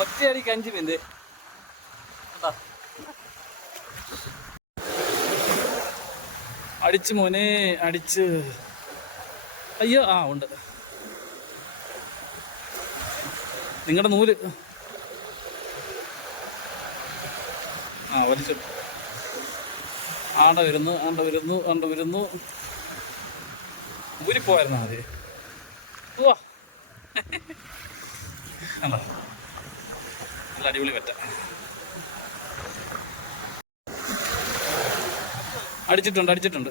ഒറ്റയടിക്ക് അഞ്ച് മിനിറ്റ് അടിച്ച് മോനെ അടിച്ച്. അയ്യോ ആ ഉണ്ട്. നിങ്ങളുടെ നൂൽ. ആ വലിച്ചു. ആണ്ട വരുന്നു ആണ്ട വരുന്നു ആണ്ട വരുന്നു. ഊരിപ്പോയായിരുന്നു മതി ഉവാ കണ്ടോ? നല്ല അടിപൊളി പറ്റ അടിച്ചിട്ടുണ്ട് അടിച്ചിട്ടുണ്ട്.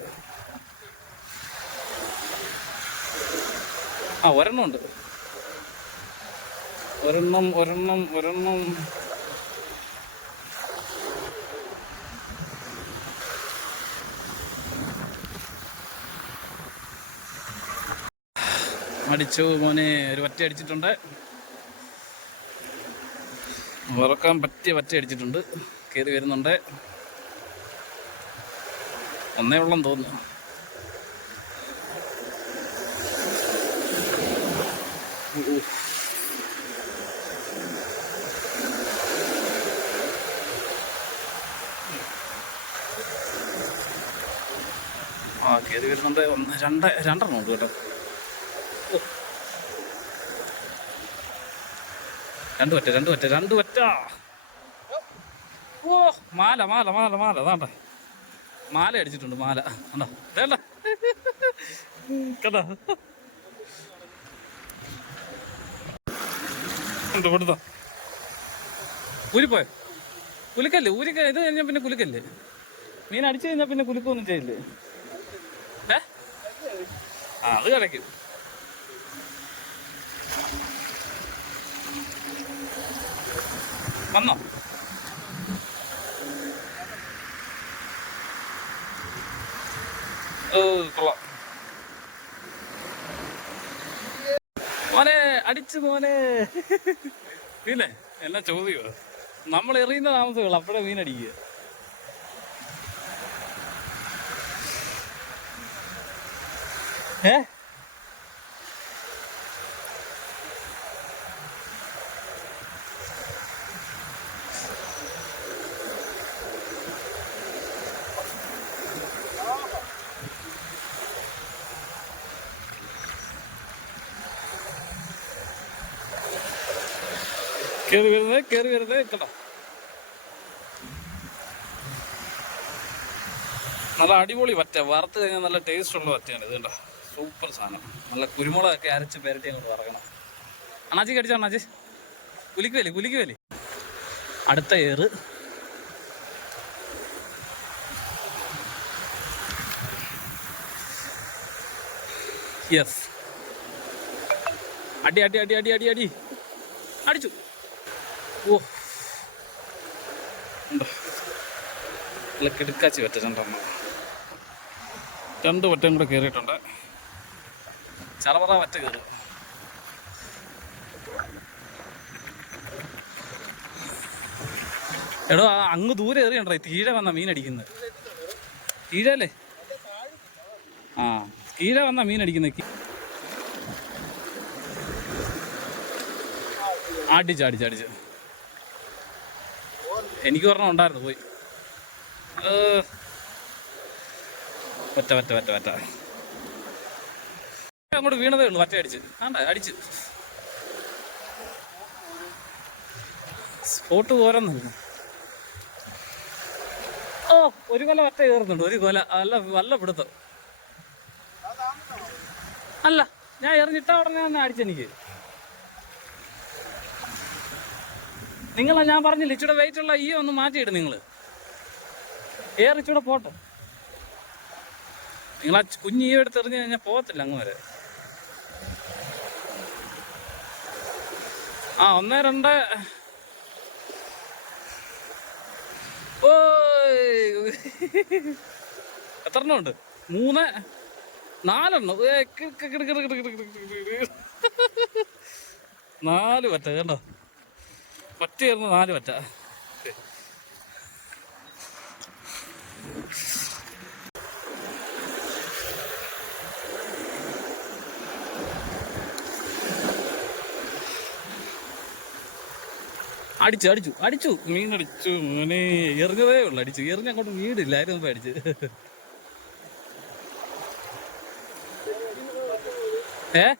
ആ ഒരെണ്ണം ഉണ്ട്. ഒരെണ്ണം ഒരെണ്ണം ഒരെണ്ണം. അടിച്ചു മോനെ ഒരു വറ്റി അടിച്ചിട്ടുണ്ട്. വറക്കാൻ പറ്റിയ പറ്റ അടിച്ചിട്ടുണ്ട്. കയറി വരുന്നുണ്ട്. ഒന്നേ ഉള്ളം തോന്നുന്നു. ആ കയറി വരുന്നുണ്ട്. ഒന്ന് രണ്ട് രണ്ടെണ്ണം ഉണ്ട് കേട്ടോ. രണ്ട് ഒറ്റ രണ്ട് ഒറ്റ രണ്ട് ഒറ്റ ഓ മാല മാല മാല മാല. അതാണ്ട മാല അടിച്ചിട്ടുണ്ട് മാല. കണ്ടോ വേണ്ട കണ്ടോ? ഉണ്ട് ഇവിടുത്തെ? ഊരിപ്പോയോ കുലുക്കല്ലേ? ഊരിക്ക ഇത് കഴിഞ്ഞാൽ പിന്നെ കുലുക്കല്ലേ? മീൻ അടിച്ചു കഴിഞ്ഞാൽ പിന്നെ കുലുക്കൊന്നും ചെയ്യില്ലേ? ഏ? അത് കിടക്കും വന്നോ. മോനെ അടിച്ചു മോനെ. പിന്നെ എന്നാ ചോദ്യോ? നമ്മൾ എറിയുന്ന താമസങ്ങൾ അപ്പോഴേ മീൻ അടിക്കുക. കയറി വരുന്നത് കയറി വരുന്നത് നല്ല അടിപൊളി വറ്റ. വറുത്ത് കഴിഞ്ഞാൽ നല്ല ടേസ്റ്റ് ഉള്ള വറ്റയാണ് ഇത് കണ്ടോ. സൂപ്പർ സാധനം. നല്ല കുരുമുളകൊക്കെ അരച്ച് പെരട്ടി അങ്ങോട്ട് വറക്കണം. അണാജി കടിച്ചോ അണാജി കുലിക്കുവല്ലേ കുലിക്കുവല്ലേ അടുത്ത ഏറ്. യെസ് അടി അടി അടി അടി അടി അടി. അടിച്ചു. ഓ. ഉണ്ടോ കിടക്കാച്ചി പറ്റ രണ്ടെണ്ണം. രണ്ട് വറ്റം കൂടെ കയറിയിട്ടുണ്ട്. ചറവറ വറ്റ കയറും. എടോ അങ്ങ് ദൂരെ എറിയണ്ടേ തീരെ വന്ന മീൻ അടിക്കുന്നത്. കീഴല്ലേ? ആ കീഴ വന്ന മീൻ അടിച്ചു അടിച്ചു. എനിക്ക് പറഞ്ഞ ഉണ്ടായിരുന്നു പോയി. ഏ. ഒറ്റ ഒറ്റ ഒറ്റ ഒറ്റ അങ്ങോട്ട് വീണതേ ഉള്ളൂ ഒറ്റ അടിച്ച്. ആണ്ട അടിച്ച്. സ്പോട്ട് പോരെന്നില്ല. ഓ ഒരു കൊല ഒറ്റ കയറുന്നുണ്ട് ഒരു കൊല. അല്ല വല്ല പിടുത്തം. അല്ല ഞാൻ എറിഞ്ഞിട്ട ഉടനെ അടിച്ചെനിക്ക്. നിങ്ങളെ ഞാൻ പറഞ്ഞില്ല ഇച്ചിടെ വെയിറ്റ് ഉള്ള ഈ ഒന്ന് മാറ്റിയിട് നിങ്ങൾ ഏറെ ഇച്ചിടെ പോട്ടെ നിങ്ങൾ ആ കുഞ്ഞ് ഈ എടുത്ത് എറിഞ്ഞു കഴിഞ്ഞാൽ പോകത്തില്ല അങ്ങ് വരെ ആ ഒന്ന് രണ്ട് ഓ എത്ര എണ്ണം ഉണ്ട് മൂന്ന് നാലെണ്ണം നാല് പറ്റ കേട്ടോ പറ്റ ചേർന്ന് നാല് പറ്റ. അടിച്ചു അടിച്ചു അടിച്ചു. മീൻ അടിച്ചു മോനെ. എറിഞ്ഞതേ ഉള്ളു അടിച്ചു. എറിഞ്ഞ അങ്ങോട്ട് വീടില്ലായിരുന്നു അടിച്ച്. ഏ?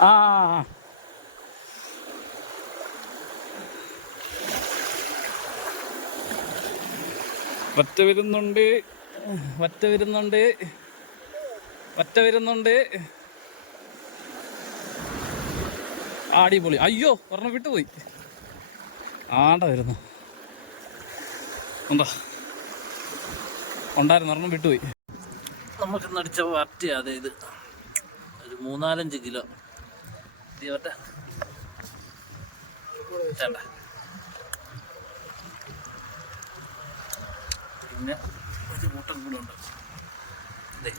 ആ. വറ്റ വരുന്നുണ്ട് വറ്റവരുന്നുണ്ട് വരുന്നുണ്ട് ഒറ്റ വരുന്നുണ്ട്. അടിപൊളി. അയ്യോ ഒരെണ്ണം വിട്ടുപോയി. ആണ്ട വരുന്നു. ഉണ്ടോ? ഉണ്ടായിരുന്നു ഒരെണ്ണം വിട്ടുപോയി. നമുക്ക് നടിച്ച വറ്റ അതെ ഇത്. ഒരു മൂന്നാലഞ്ച് കിലോ. ഇത് വറ്റ വേണ്ട പിന്നെ ഒരു കൂട്ടം കൂടെ ഉണ്ട് ദേ